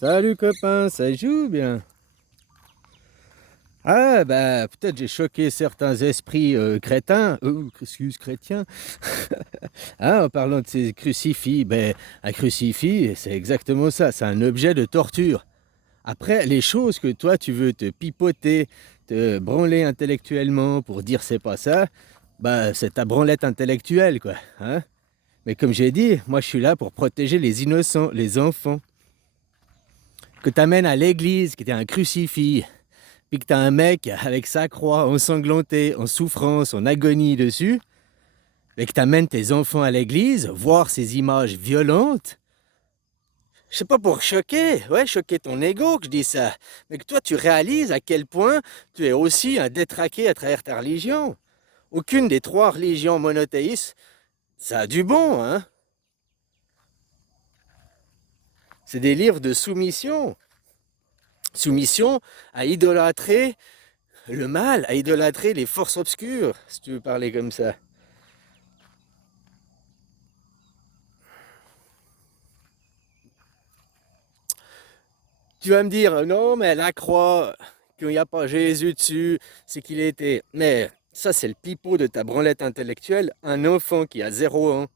Salut copain, ça joue bien. Ah bah peut-être j'ai choqué certains esprits crétins, excuse chrétiens. En parlant de ces crucifix, ben un crucifix c'est exactement ça, c'est un objet de torture. Après les choses que toi tu veux te pipoter, te branler intellectuellement pour dire c'est pas ça, bah c'est ta branlette intellectuelle quoi. Hein. Mais comme j'ai dit, moi je suis là pour protéger les innocents, les enfants. Que t'amènes à l'église, qui était un crucifix. Puis que t'as un mec avec sa croix ensanglantée, en souffrance, en agonie dessus, et que t'amènes tes enfants à l'église, voir ces images violentes, je sais pas pour choquer, ouais, choquer ton ego que je dis ça, mais que toi tu réalises à quel point tu es aussi un détraqué à travers ta religion. Aucune des trois religions monothéistes, ça a du bon, hein. C'est des livres de soumission. Soumission à idolâtrer le mal, à idolâtrer les forces obscures, si tu veux parler comme ça. Tu vas me dire, non, mais la croix, qu'il n'y a pas Jésus dessus, c'est qu'il était. Mais ça, c'est le pipeau de ta branlette intellectuelle. Un enfant qui a 0 ans,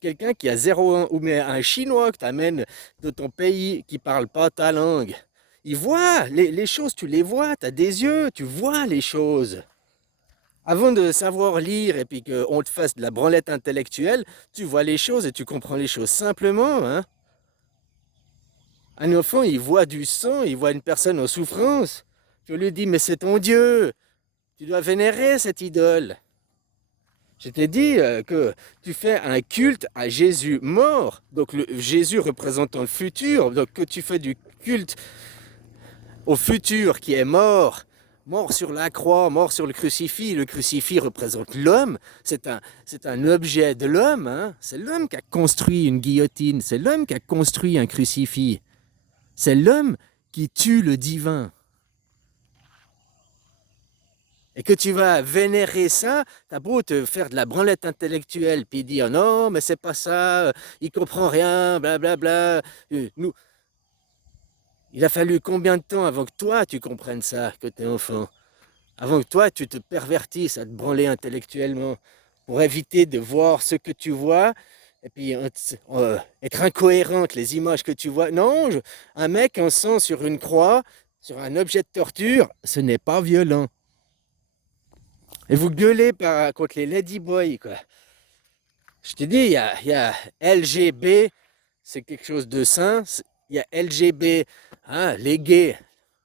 quelqu'un qui a 0 ans, ou mais un Chinois que tu amènes de ton pays qui parle pas ta langue, il voit les choses, tu les vois, tu as des yeux, tu vois les choses. Avant de savoir lire et puis qu'on te fasse de la branlette intellectuelle, tu vois les choses et tu comprends les choses simplement, hein. Un enfant, il voit du sang, il voit une personne en souffrance. Tu lui dis, mais c'est ton Dieu, tu dois vénérer cette idole. Je t'ai dit que tu fais un culte à Jésus mort, donc Jésus représentant le futur, donc que tu fais du culte au futur qui est mort, mort sur la croix, mort sur le crucifix représente l'homme, c'est un objet de l'homme, hein? C'est l'homme qui a construit une guillotine, c'est l'homme qui a construit un crucifix. C'est l'homme qui tue le divin. Et que tu vas vénérer ça, t'as beau te faire de la branlette intellectuelle, puis dire non, mais c'est pas ça, il comprend rien, blablabla. Nous, il a fallu combien de temps avant que toi tu comprennes ça, que t'es enfant? Avant que toi tu te pervertisses à te branler intellectuellement, pour éviter de voir ce que tu vois, et puis être incohérent avec les images que tu vois. Non, un mec en sang sur une croix, sur un objet de torture, ce n'est pas violent. Et vous gueulez contre les ladyboys, quoi. Je te dis, il y a LGB, c'est quelque chose de sain. Il y a LGB, hein, les gays.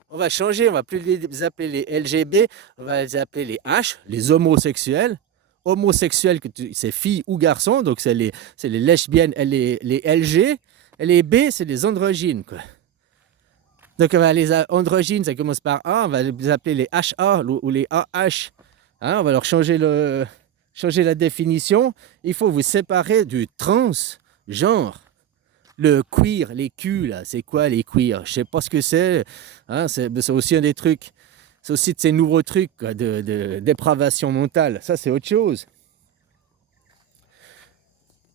On va changer, on va plus les appeler les LGB, on va les appeler les H, les homosexuels. Homosexuels, c'est filles ou garçons, donc c'est les lesbiennes, les LG. Et les B, c'est les androgynes, quoi. Donc les androgynes, ça commence par A, on va les appeler les HA ou les AH. Hein, on va leur changer la définition. Il faut vous séparer du transgenre. Le queer, les Q, là, c'est quoi les queer? Je sais pas ce que c'est. Hein, c'est aussi un des trucs. C'est aussi de ces nouveaux trucs quoi, de dépravation mentale. Ça, c'est autre chose.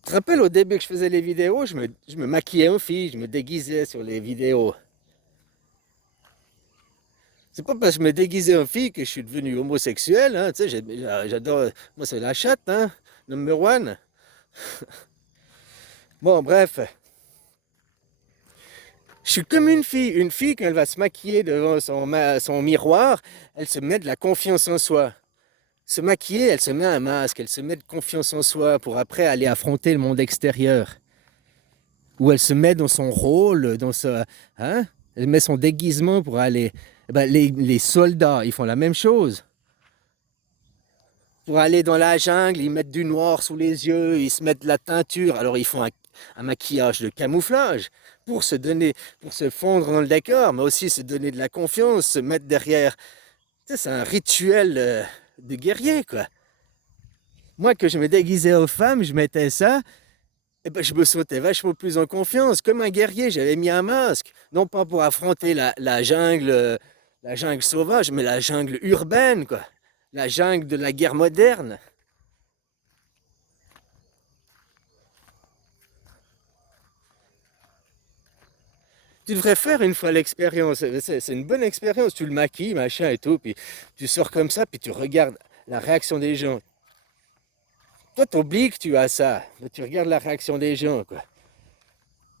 Tu te rappelles au début que je faisais les vidéos, je me maquillais en fille, je me déguisais sur les vidéos. C'est pas parce que je me déguisais en fille que je suis devenu homosexuel. Hein, tu sais, j'adore. Moi, c'est la chatte, hein, number one. Bon, bref. Je suis comme une fille. Une fille, quand elle va se maquiller devant son miroir, elle se met de la confiance en soi. Se maquiller, elle se met un masque, elle se met de confiance en soi pour après aller affronter le monde extérieur. Ou elle se met dans son rôle, hein? Elle met son déguisement pour aller. Eh ben, les soldats, ils font la même chose. Pour aller dans la jungle, ils mettent du noir sous les yeux, ils se mettent de la teinture, alors ils font un maquillage de camouflage pour se donner, pour se fondre dans le décor, mais aussi se donner de la confiance, se mettre derrière. C'est un rituel de guerrier, quoi. Moi, que je me déguisais aux femmes, je mettais ça, et ben, je me sentais vachement plus en confiance. Comme un guerrier, j'avais mis un masque, non pas pour affronter la jungle sauvage, mais la jungle urbaine, quoi. La jungle de la guerre moderne. Tu devrais faire une fois l'expérience. C'est une bonne expérience. Tu le maquilles, machin et tout, puis tu sors comme ça, puis tu regardes la réaction des gens. Toi, t'oublies que tu as ça, mais tu regardes la réaction des gens, quoi.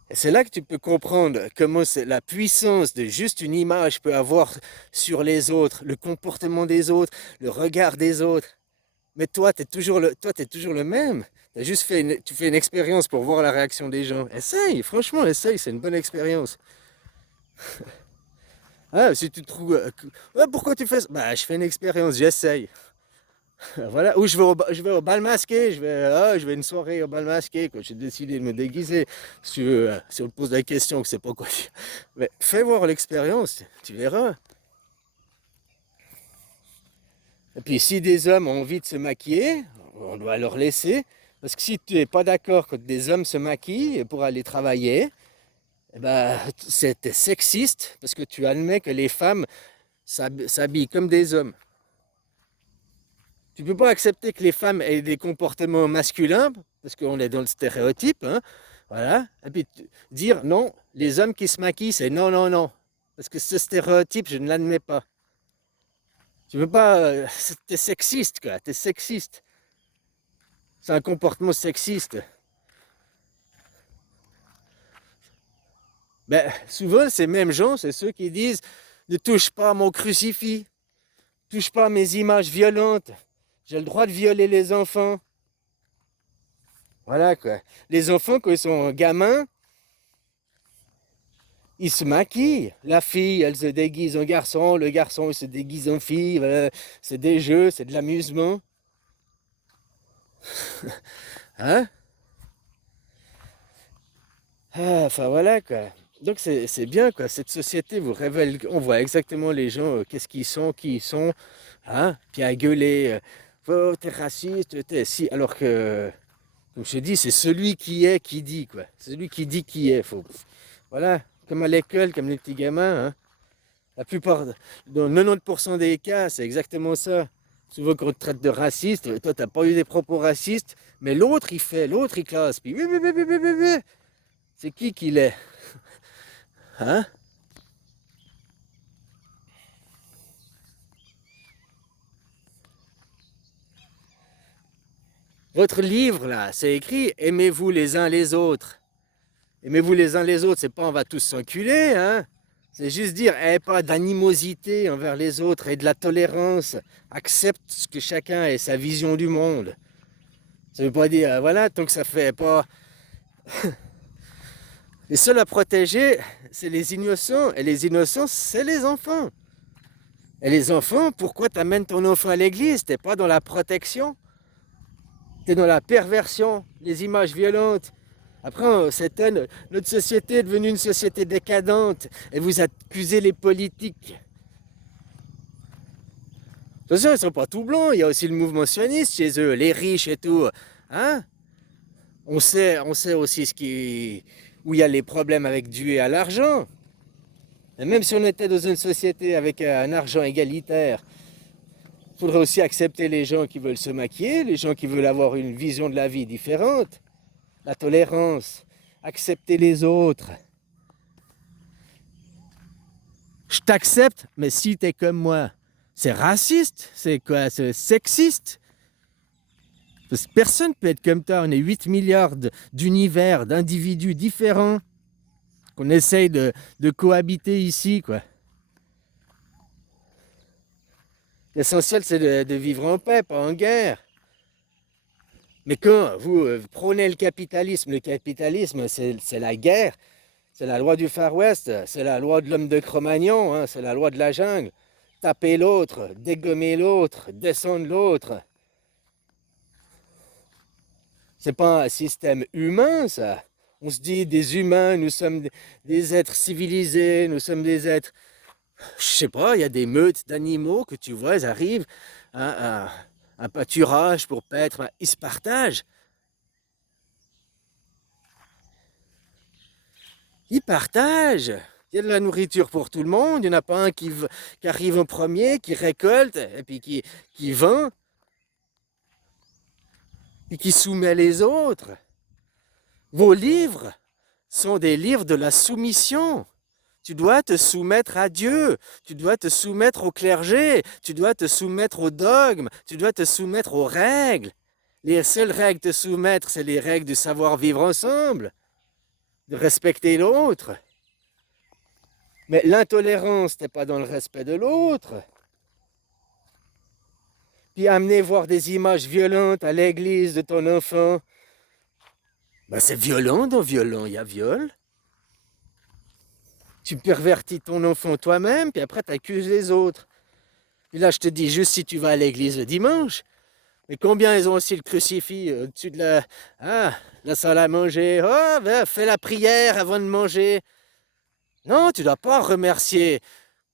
Et c'est là que tu peux comprendre comment c'est la puissance de juste une image peut avoir sur les autres, le comportement des autres, le regard des autres. Mais toi, t'es toujours le même. Tu fais une expérience pour voir la réaction des gens. Essaye, franchement, essaye, c'est une bonne expérience. Ah, si tu te trouves, ouais, pourquoi tu fais ça? Bah, je fais une expérience, j'essaye. Voilà, ou je vais au bal masqué, je vais à une soirée au bal masqué, quand j'ai décidé de me déguiser. Si on te pose la question, que c'est pas quoi dire. Mais fais voir l'expérience, tu verras. Et puis si des hommes ont envie de se maquiller, on doit leur laisser. Parce que si tu n'es pas d'accord que des hommes se maquillent pour aller travailler, eh ben, c'est sexiste parce que tu admets que les femmes s'habillent comme des hommes. Tu peux pas accepter que les femmes aient des comportements masculins, parce qu'on est dans le stéréotype, hein, voilà. Et puis dire non, les hommes qui se maquillent, c'est non, non, non. Parce que ce stéréotype, je ne l'admets pas. Tu veux pas. T'es sexiste, quoi. T'es sexiste. C'est un comportement sexiste. Ben, souvent, ces mêmes gens, c'est ceux qui disent ne touche pas à mon crucifix, touche pas à mes images violentes. J'ai le droit de violer les enfants. Voilà, quoi. Les enfants, quand ils sont gamins, ils se maquillent. La fille, elle se déguise en garçon, le garçon, il se déguise en fille. Voilà. C'est des jeux, c'est de l'amusement. Hein? Ah, enfin voilà quoi. Donc c'est bien quoi. Cette société vous révèle, on voit exactement les gens, qu'est-ce qu'ils sont, qui ils sont. Hein? Puis à gueuler, oh, t'es raciste, t'es si. Alors que, comme je te dis, c'est celui qui est qui dit quoi. C'est celui qui dit qui est. Voilà. Comme à l'école, comme les petits gamins. Hein? La plupart, dans 90% des cas, c'est exactement ça. Souvent qu'on te traite de raciste, toi t'as pas eu des propos racistes, mais l'autre il classe, puis c'est qui qu'il est, hein? Votre livre là, c'est écrit aimez-vous les uns les autres. Aimez-vous les uns les autres, c'est pas on va tous s'enculer, hein? C'est juste dire, pas d'animosité envers les autres et de la tolérance. Accepte que chacun ait sa vision du monde. Ça veut pas dire, voilà, tant que ça fait pas. Les seuls à protéger, c'est les innocents. Et les innocents, c'est les enfants. Et les enfants, pourquoi t'amènes ton enfant à l'église? T'es pas dans la protection. T'es dans la perversion, les images violentes. Après, notre société est devenue une société décadente. Et vous accusez les politiques. Attention, ils ne sont pas tout blancs. Il y a aussi le mouvement sioniste chez eux, les riches et tout. Hein? On sait aussi où il y a les problèmes avec Dieu et à l'argent. Et même si on était dans une société avec un argent égalitaire, il faudrait aussi accepter les gens qui veulent se maquiller, les gens qui veulent avoir une vision de la vie différente, la tolérance, accepter les autres. Je t'accepte, mais si t'es comme moi, c'est raciste, c'est quoi, c'est sexiste. Parce que personne ne peut être comme toi, on est 8 milliards d'univers, d'individus différents, qu'on essaye de cohabiter ici, quoi. L'essentiel, c'est de vivre en paix, pas en guerre. Mais quand vous prônez le capitalisme, c'est la guerre, c'est la loi du Far West, c'est la loi de l'homme de Cro-Magnon, hein, c'est la loi de la jungle. Taper l'autre, dégommer l'autre, descendre l'autre. C'est pas un système humain, ça. On se dit des humains, nous sommes des êtres civilisés, nous sommes des êtres. Je sais pas, il y a des meutes d'animaux que tu vois, ils arrivent à un pâturage pour paître, ils se partagent. Ils partagent. Il y a de la nourriture pour tout le monde. Il n'y en a pas un qui arrive en premier, qui récolte, et puis qui vend, et qui soumet les autres. Vos livres sont des livres de la soumission. Tu dois te soumettre à Dieu, tu dois te soumettre au clergé, tu dois te soumettre aux dogmes, tu dois te soumettre aux règles. Les seules règles de te soumettre, c'est les règles du savoir vivre ensemble, de respecter l'autre. Mais l'intolérance n'est pas dans le respect de l'autre. Puis amener voir des images violentes à l'église de ton enfant, ben c'est violent dans violent, il y a viol. Tu pervertis ton enfant toi-même, puis après tu accuses les autres. Et là, je te dis juste si tu vas à l'église le dimanche, mais combien ils ont aussi le crucifix au-dessus de la salle à manger. Oh, ben, fais la prière avant de manger. Non, tu ne dois pas remercier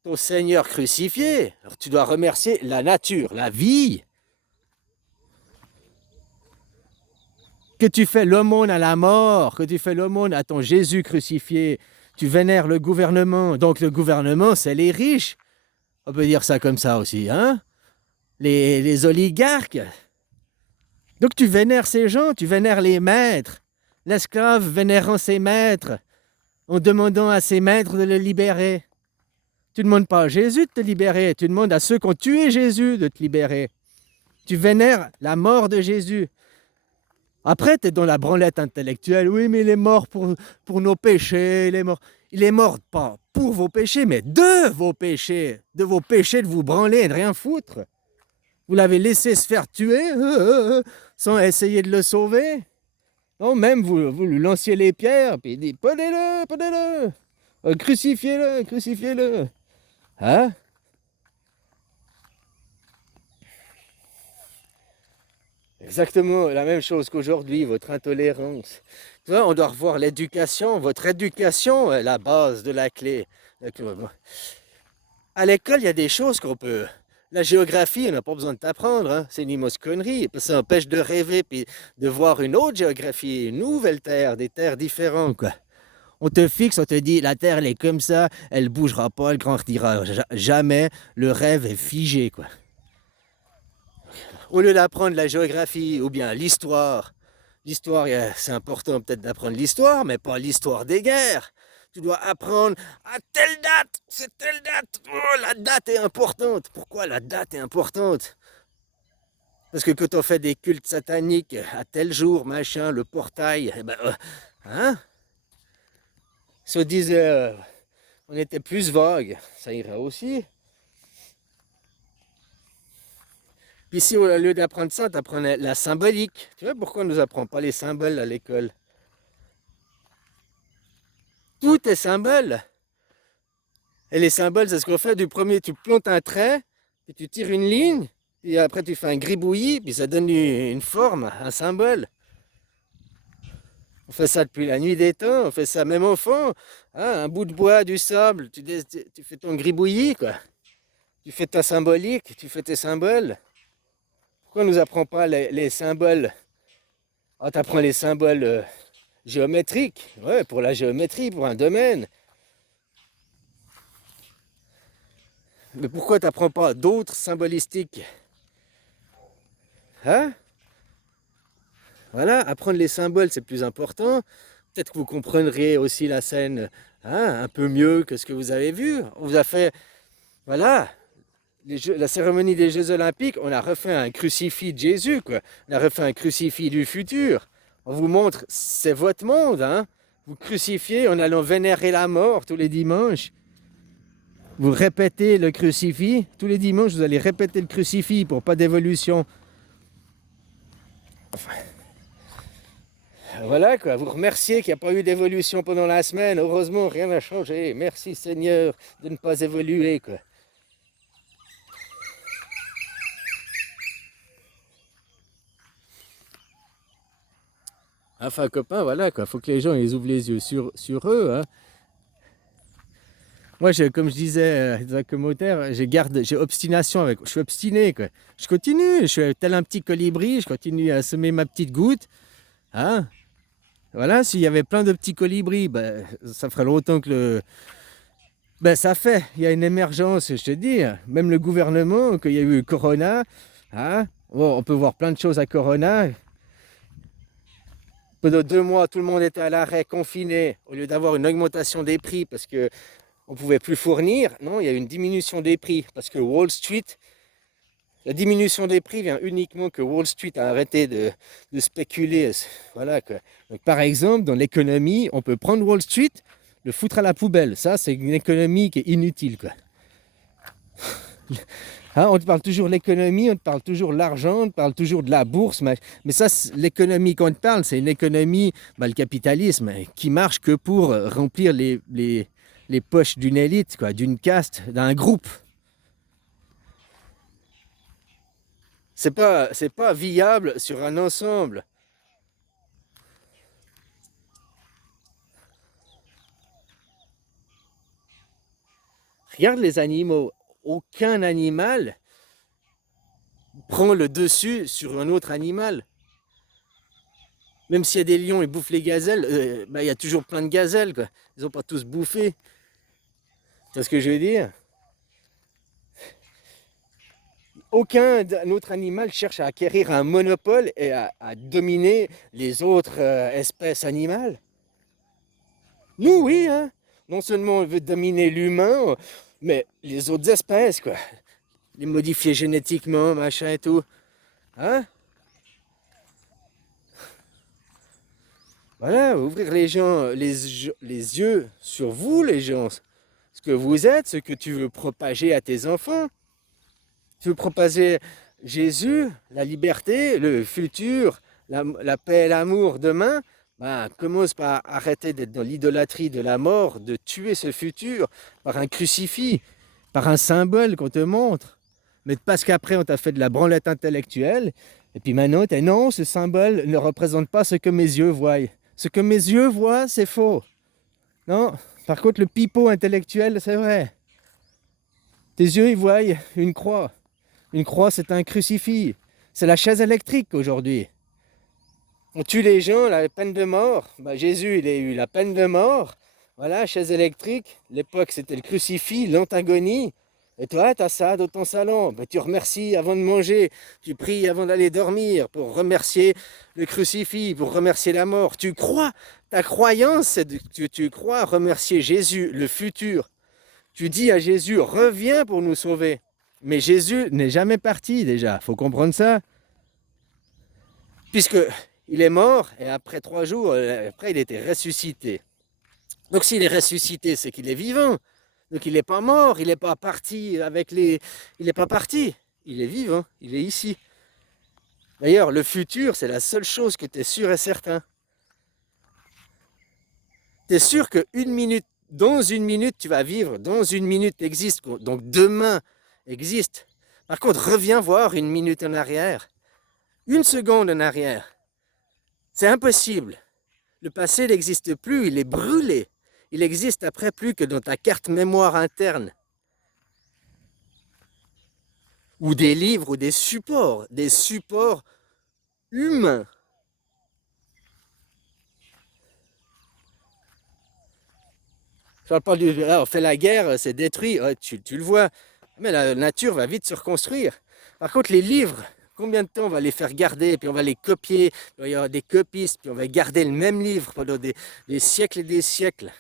ton Seigneur crucifié. Alors, tu dois remercier la nature, la vie. Que tu fais l'aumône à la mort, que tu fais l'aumône à ton Jésus crucifié. Tu vénères le gouvernement. Donc le gouvernement, c'est les riches. On peut dire ça comme ça aussi, hein? Les oligarques. Donc tu vénères ces gens, tu vénères les maîtres. L'esclave vénérant ses maîtres, en demandant à ses maîtres de le libérer. Tu ne demandes pas à Jésus de te libérer, tu demandes à ceux qui ont tué Jésus de te libérer. Tu vénères la mort de Jésus. Après, tu es dans la branlette intellectuelle. Oui, mais il est mort pour nos péchés. Il est mort pas pour vos péchés, mais de vos péchés. De vos péchés de vous branler et de rien foutre. Vous l'avez laissé se faire tuer sans essayer de le sauver. Non, même vous lui lanciez les pierres, puis il dit prenez-le, prenez-le. Crucifiez-le, crucifiez-le. Hein? Exactement la même chose qu'aujourd'hui, votre intolérance. Tu vois, on doit revoir l'éducation. Votre éducation est la base de la clé. À l'école, il y a des choses qu'on peut... La géographie, on n'a pas besoin de t'apprendre, hein. C'est une immense connerie. Ça empêche de rêver puis de voir une autre géographie, une nouvelle terre, des terres différentes, quoi. On te fixe, on te dit, la terre, elle est comme ça, elle ne bougera pas, elle grandira jamais. Le rêve est figé, quoi. Au lieu d'apprendre la géographie ou bien l'histoire, c'est important peut-être d'apprendre l'histoire, mais pas l'histoire des guerres. Tu dois apprendre à telle date, c'est telle date. Oh, la date est importante. Pourquoi la date est importante? Parce que quand on fait des cultes sataniques à tel jour, machin, le portail, eh ben, hein? Si on disait, on était plus vague, ça irait aussi. Puis si au lieu d'apprendre ça, tu apprends la symbolique. Tu vois pourquoi on ne nous apprend pas les symboles à l'école? Tout est symbole. Et les symboles, c'est ce qu'on fait du premier. Tu plantes un trait, puis tu tires une ligne, puis après tu fais un gribouillis, puis ça donne une forme, un symbole. On fait ça depuis la nuit des temps, on fait ça même enfant. Hein, un bout de bois, du sable, tu fais ton gribouillis, quoi. Tu fais ta symbolique, tu fais tes symboles. Pourquoi on ne nous apprend pas les symboles? Ah, tu apprends les symboles géométriques, ouais, pour la géométrie, pour un domaine. Mais pourquoi tu n'apprends pas d'autres symbolistiques? Hein? Voilà, apprendre les symboles, c'est plus important. Peut-être que vous comprendrez aussi la scène un peu mieux que ce que vous avez vu. On vous a fait, voilà, la cérémonie des Jeux Olympiques, on a refait un crucifix de Jésus, quoi. On a refait un crucifix du futur. On vous montre, c'est votre monde, hein. Vous crucifiez en allant vénérer la mort tous les dimanches. Vous répétez le crucifix. Tous les dimanches, vous allez répéter le crucifix pour pas d'évolution. Enfin, voilà quoi, vous remerciez qu'il n'y a pas eu d'évolution pendant la semaine. Heureusement, rien n'a changé. Merci Seigneur de ne pas évoluer, quoi. Enfin, copains, voilà quoi, faut que les gens ils ouvrent les yeux sur eux, hein. Moi, comme je disais dans un commentaire, j'ai obstination avec. Je suis obstiné, quoi. Je continue, je suis tel un petit colibri, je continue à semer ma petite goutte. Hein? Voilà, s'il y avait plein de petits colibris, ben, ça ferait longtemps que le. Ben, ça fait, il y a une émergence, je te dis. Même le gouvernement, qu'il y a eu Corona. Hein? Bon, on peut voir plein de choses à Corona. Pendant 2 mois, tout le monde était à l'arrêt, confiné, au lieu d'avoir une augmentation des prix, parce que on ne pouvait plus fournir. Non, il y a eu une diminution des prix parce que Wall Street, la diminution des prix vient uniquement que Wall Street a arrêté de spéculer. Voilà, quoi. Donc, par exemple, dans l'économie, on peut prendre Wall Street, le foutre à la poubelle. Ça, c'est une économie qui est inutile, quoi. Hein, on te parle toujours de l'économie, on te parle toujours de l'argent, on te parle toujours de la bourse, mais ça, l'économie qu'on te parle, c'est une économie, le capitalisme, qui marche que pour remplir les poches d'une élite, quoi, d'une caste, d'un groupe. C'est pas viable sur un ensemble. Regarde les animaux. Aucun animal prend le dessus sur un autre animal. Même s'il y a des lions, ils bouffent les gazelles, il y a toujours plein de gazelles, quoi. Ils n'ont pas tous bouffé. Tu vois ce que je veux dire? Aucun autre animal cherche à acquérir un monopole et à dominer les autres espèces animales. Nous, oui, hein. Non seulement on veut dominer l'humain, mais les autres espèces, quoi. Les modifier génétiquement, machin et tout. Hein? Voilà, ouvrir les yeux sur vous, les gens. Ce que vous êtes, ce que tu veux propager à tes enfants. Tu veux propager Jésus, la liberté, le futur, la paix et l'amour demain. Commence par arrêter d'être dans l'idolâtrie de la mort, de tuer ce futur par un crucifix, par un symbole qu'on te montre. Mais parce qu'après, on t'a fait de la branlette intellectuelle, et puis maintenant, non, ce symbole ne représente pas ce que mes yeux voient. Ce que mes yeux voient, c'est faux. Non, par contre, le pipeau intellectuel, c'est vrai. Tes yeux, ils voient une croix. Une croix, c'est un crucifix. C'est la chaise électrique aujourd'hui. On tue les gens, la peine de mort. Jésus, il a eu la peine de mort. Voilà, chaise électrique. L'époque, c'était le crucifix, l'antagonie. Et toi, tu as ça dans ton salon. Tu remercies avant de manger. Tu pries avant d'aller dormir pour remercier le crucifix, pour remercier la mort. Tu crois. Ta croyance, c'est que tu crois remercier Jésus, le futur. Tu dis à Jésus, reviens pour nous sauver. Mais Jésus n'est jamais parti déjà. Il faut comprendre ça. Puisque il est mort et après 3 jours, après il était ressuscité. Donc s'il est ressuscité, c'est qu'il est vivant. Donc il n'est pas mort, il n'est pas parti avec les... Il n'est pas parti, il est vivant, il est ici. D'ailleurs, le futur, c'est la seule chose que tu es sûr et certain. Tu es sûr que dans une minute, tu vas vivre, dans une minute existe. Donc demain existe. Par contre, reviens voir une minute en arrière. Une seconde en arrière. C'est impossible. Le passé n'existe plus, il est brûlé. Il existe après plus que dans ta carte mémoire interne. Ou des livres, ou des supports humains. Je parle du... on fait la guerre, c'est détruit, tu le vois. Mais la nature va vite se reconstruire. Par contre, les livres, combien de temps on va les faire garder, puis on va les copier, il va y avoir des copistes, puis on va garder le même livre pendant des siècles et des siècles.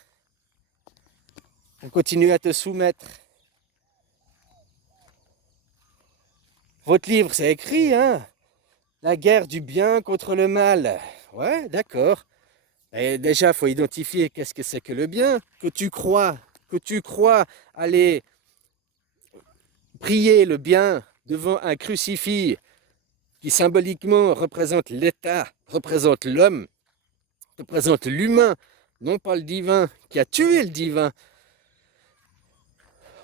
On continue à te soumettre. Votre livre, c'est écrit, hein? La guerre du bien contre le mal. Ouais, d'accord. Et déjà, il faut identifier qu'est-ce que c'est que le bien. Que tu crois aller prier le bien devant un crucifix qui symboliquement représente l'État, représente l'homme, représente l'humain, non pas le divin, qui a tué le divin.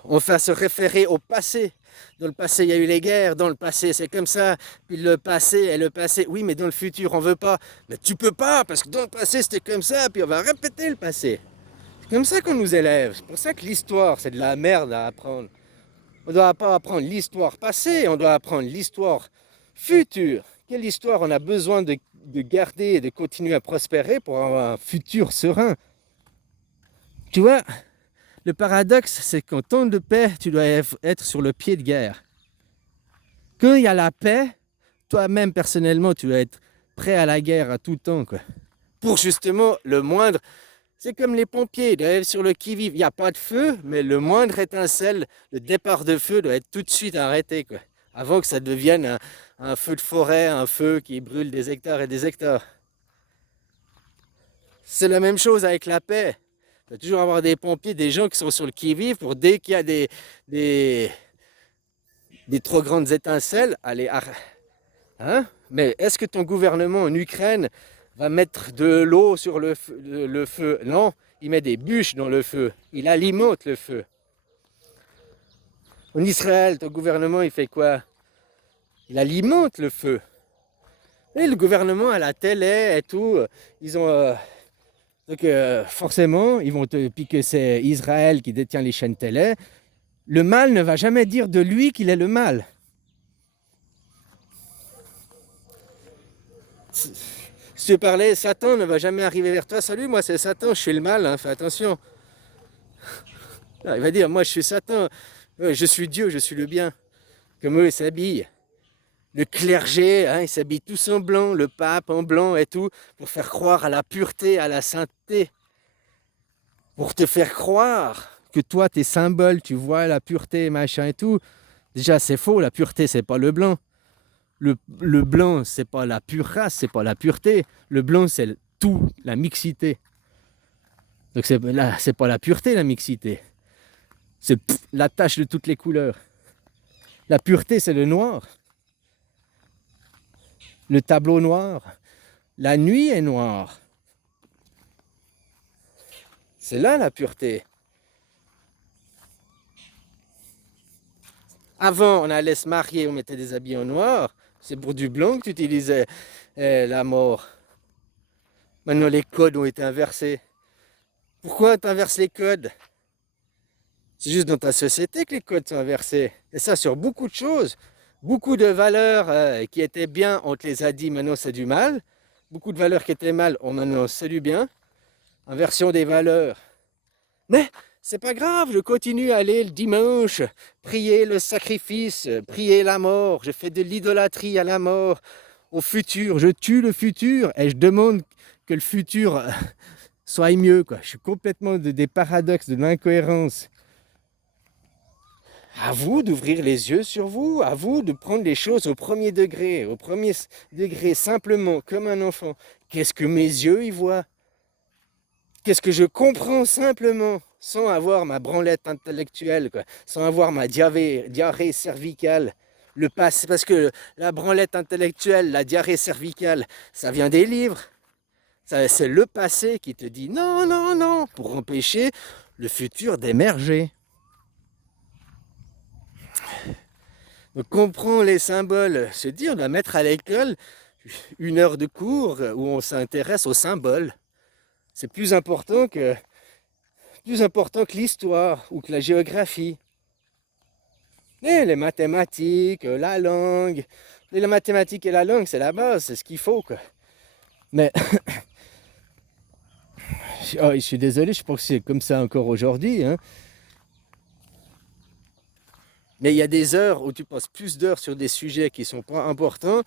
On va se référer au passé. Dans le passé, il y a eu les guerres. Dans le passé, c'est comme ça. Puis le passé est le passé. Oui, mais dans le futur, on veut pas. Mais tu peux pas, parce que dans le passé, c'était comme ça. Puis on va répéter le passé. C'est comme ça qu'on nous élève. C'est pour ça que l'histoire, c'est de la merde à apprendre. On ne doit pas apprendre l'histoire passée. On doit apprendre l'histoire future. Quelle histoire on a besoin de garder et de continuer à prospérer pour avoir un futur serein. Tu vois, le paradoxe, c'est qu'en temps de paix, tu dois être sur le pied de guerre. Quand il y a la paix, toi-même, personnellement, tu dois être prêt à la guerre à tout temps, quoi. Pour justement le moindre C'est comme les pompiers, ils doivent être sur le qui-vive. Il n'y a pas de feu, mais le moindre étincelle, le départ de feu doit être tout de suite arrêté, quoi. Avant que ça devienne un feu de forêt, un feu qui brûle des hectares et des hectares. C'est la même chose avec la paix. Il doit toujours avoir des pompiers, des gens qui sont sur le qui-vive pour dès qu'il y a des, des trop grandes étincelles, aller hein? Mais est-ce que ton gouvernement en Ukraine va mettre de l'eau sur le feu? Non, il met des bûches dans le feu. Il alimente le feu. En Israël, ton gouvernement, il fait quoi? Il alimente le feu. Et le gouvernement à la télé et tout, ils ont... donc forcément, ils vont te piquer, c'est Israël qui détient les chaînes télé. Le mal ne va jamais dire de lui qu'il est le mal. Si tu parlais, Satan ne va jamais arriver vers toi. Salut, moi c'est Satan, je suis le mal, hein, fais attention. Non, il va dire, moi je suis Satan, je suis Dieu, je suis le bien. Comme eux, ils s'habillent. Le clergé, hein, ils s'habillent tous en blanc, le pape en blanc et tout, pour faire croire à la pureté, à la sainteté. Pour te faire croire que toi, tes symboles, tu vois la pureté, machin et tout. Déjà, c'est faux, la pureté, c'est pas le blanc. Le blanc, c'est pas la pure race, c'est pas la pureté. Le blanc, c'est tout, la mixité. Donc c'est pas la pureté, la mixité. C'est la tache de toutes les couleurs. La pureté, c'est le noir. Le tableau noir. La nuit est noire. C'est là la pureté. Avant, on allait se marier, on mettait des habits en noir. C'est pour du blanc que tu utilisais la mort. Maintenant, les codes ont été inversés. Pourquoi tu inverses les codes? C'est juste dans ta société que les codes sont inversés. Et ça, sur beaucoup de choses. Beaucoup de valeurs qui étaient bien, on te les a dit, maintenant c'est du mal. Beaucoup de valeurs qui étaient mal, on maintenant c'est du bien. Inversion des valeurs. Mais c'est pas grave, je continue à aller le dimanche, prier le sacrifice, prier la mort. Je fais de l'idolâtrie à la mort, au futur. Je tue le futur et je demande que le futur soit mieux, quoi. Je suis complètement des paradoxes, de l'incohérence. À vous d'ouvrir les yeux sur vous, à vous de prendre les choses au premier degré, simplement, comme un enfant. Qu'est-ce que mes yeux y voient? Qu'est-ce que je comprends simplement, sans avoir ma branlette intellectuelle, quoi, sans avoir ma diarrhée cervicale? Le passé, parce que la branlette intellectuelle, la diarrhée cervicale, ça vient des livres. C'est le passé qui te dit non, non, non, pour empêcher le futur d'émerger. Donc comprends les symboles. Se dire, on va mettre à l'école une heure de cours où on s'intéresse aux symboles. C'est plus important que l'histoire ou que la géographie. Et les mathématiques, la langue. Et les mathématiques et la langue, c'est la base, c'est ce qu'il faut, quoi. Mais oh, je suis désolé, je pense que c'est comme ça encore aujourd'hui, hein. Mais il y a des heures où tu passes plus d'heures sur des sujets qui ne sont pas importants,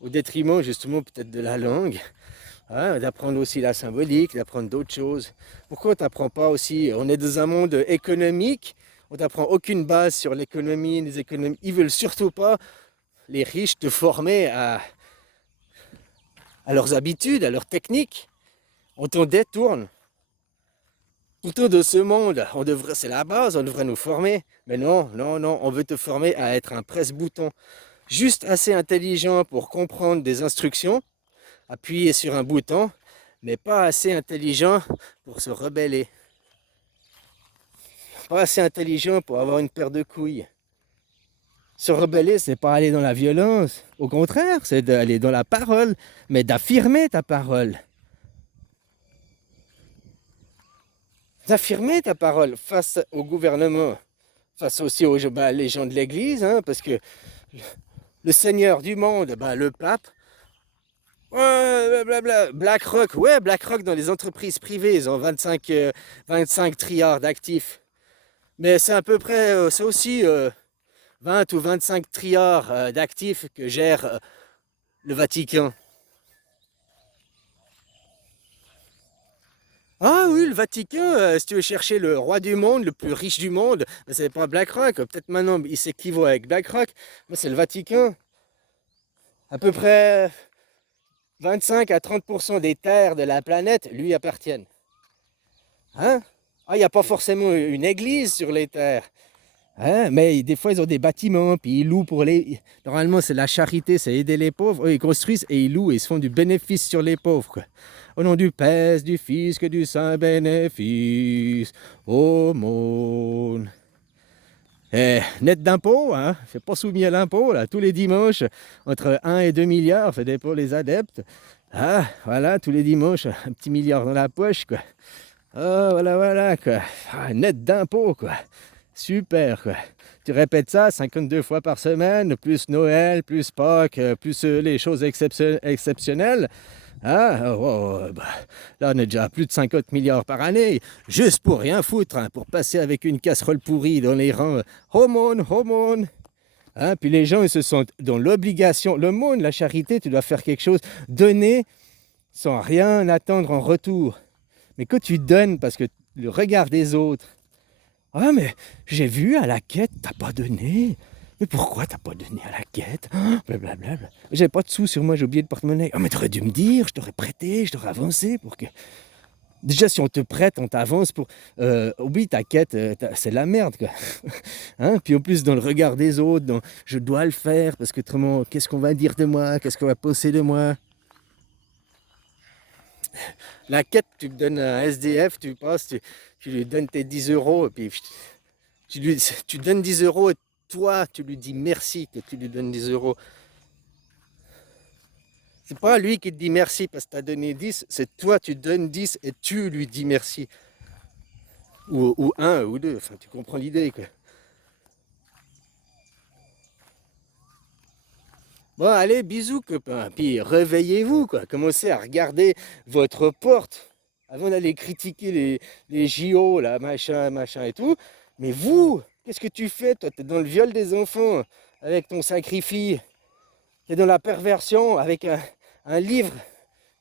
au détriment justement peut-être de la langue, hein, d'apprendre aussi la symbolique, d'apprendre d'autres choses. Pourquoi on t'apprend pas aussi? On est dans un monde économique, on t'apprend aucune base sur l'économie, les économies. Ils veulent surtout pas, les riches, te former à leurs habitudes, à leurs techniques. On t'en détourne. Pourtant, de ce monde, c'est la base, on devrait nous former. Mais non, non, non, on veut te former à être un presse-bouton. Juste assez intelligent pour comprendre des instructions, appuyer sur un bouton, mais pas assez intelligent pour se rebeller. Pas assez intelligent pour avoir une paire de couilles. Se rebeller, c'est pas aller dans la violence. Au contraire, c'est d'aller dans la parole, mais d'affirmer ta parole. D'affirmer ta parole face au gouvernement, face aussi aux les gens de l'église, hein, parce que le seigneur du monde, le pape, ouais, blablabla, BlackRock, ouais, BlackRock dans les entreprises privées, ils ont 25 trilliards d'actifs. Mais c'est à peu près, c'est aussi 20 ou 25 trilliards d'actifs que gère le Vatican. Ah oui, le Vatican, si tu veux chercher le roi du monde, le plus riche du monde, ben, c'est pas BlackRock. Peut-être maintenant il s'équivaut avec BlackRock. Moi, c'est le Vatican. À peu près 25 à 30% des terres de la planète lui appartiennent. Hein? Ah, il n'y a pas forcément une église sur les terres. Hein, mais des fois, ils ont des bâtiments, puis ils louent pour les... Normalement, c'est la charité, c'est aider les pauvres. Eux, ils construisent et ils louent, et ils se font du bénéfice sur les pauvres, quoi. Au nom du Père, du Fils, que du Saint bénéfice, aumône. Net d'impôts, hein, c'est pas soumis à l'impôt, là, tous les dimanches, entre 1 et 2 milliards, c'est pour les adeptes. Ah, voilà, tous les dimanches, un petit milliard dans la poche, quoi. Ah, voilà, voilà, quoi. Ah, net d'impôts, quoi. Super, quoi. Tu répètes ça 52 fois par semaine, plus Noël, plus Pâques, plus les choses exceptionnelles. Ah, bah, là, on est déjà à plus de 50 milliards par année, juste pour rien foutre, hein, pour passer avec une casserole pourrie dans les rangs. Aumône, aumône. Hein, puis les gens, ils se sentent dans l'obligation. L'aumône, la charité, tu dois faire quelque chose, donner sans rien attendre en retour. Mais que tu donnes parce que le regard des autres, ah, mais j'ai vu à la quête, t'as pas donné. Mais pourquoi t'as pas donné à la quête? Blablabla. J'ai pas de sous sur moi, j'ai oublié le porte-monnaie. Oh, mais t'aurais dû me dire, je t'aurais prêté, je t'aurais avancé pour que. Déjà, si on te prête, on t'avance pour. Oublie ta quête, c'est la merde, quoi. Hein? Puis en plus, dans le regard des autres, dans je dois le faire, parce que autrement, qu'est-ce qu'on va dire de moi? Qu'est-ce qu'on va penser de moi? La quête, tu te donnes un SDF, tu passes, tu lui donnes tes 10 euros, et puis tu donnes 10 euros et toi, tu lui dis merci que tu lui donnes 10 euros. C'est pas lui qui te dit merci parce que tu as donné 10, c'est toi, tu donnes 10 et tu lui dis merci. Ou un ou deux, enfin, tu comprends l'idée, quoi. Bon, allez, bisous, copain. Puis réveillez-vous, quoi. Commencez à regarder votre porte avant d'aller critiquer les JO, là, machin, machin et tout. Mais vous, qu'est-ce que tu fais, toi? T'es dans le viol des enfants avec ton sacrifice. T'es dans la perversion avec un livre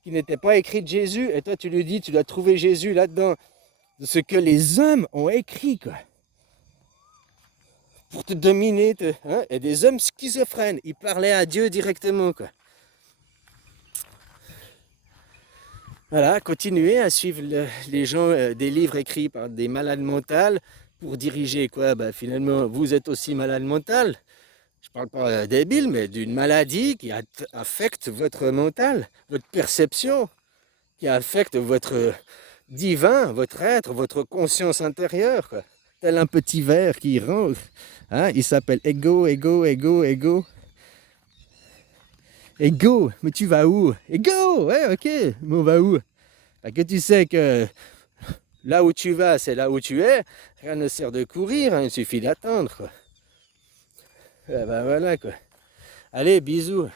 qui n'était pas écrit de Jésus. Et toi, tu lui dis, tu dois trouver Jésus là-dedans. De ce que les hommes ont écrit, quoi. Pour te dominer, hein, et des hommes schizophrènes. Ils parlaient à Dieu directement, quoi. Voilà, continuez à suivre les gens des livres écrits par des malades mentales pour diriger quoi. Bah, finalement, vous êtes aussi malade mental. Je parle pas débile, mais d'une maladie qui affecte votre mental, votre perception, qui affecte votre divin, votre être, votre conscience intérieure, quoi. Tel un petit ver qui rentre. Hein, il s'appelle ego, ego, ego, ego. Ego, mais tu vas où? Ego, ouais, ok, mais on va où? Bah, que tu sais que là où tu vas, c'est là où tu es, rien ne sert de courir, hein, il suffit d'attendre, quoi. Ah bah voilà, quoi. Allez, bisous.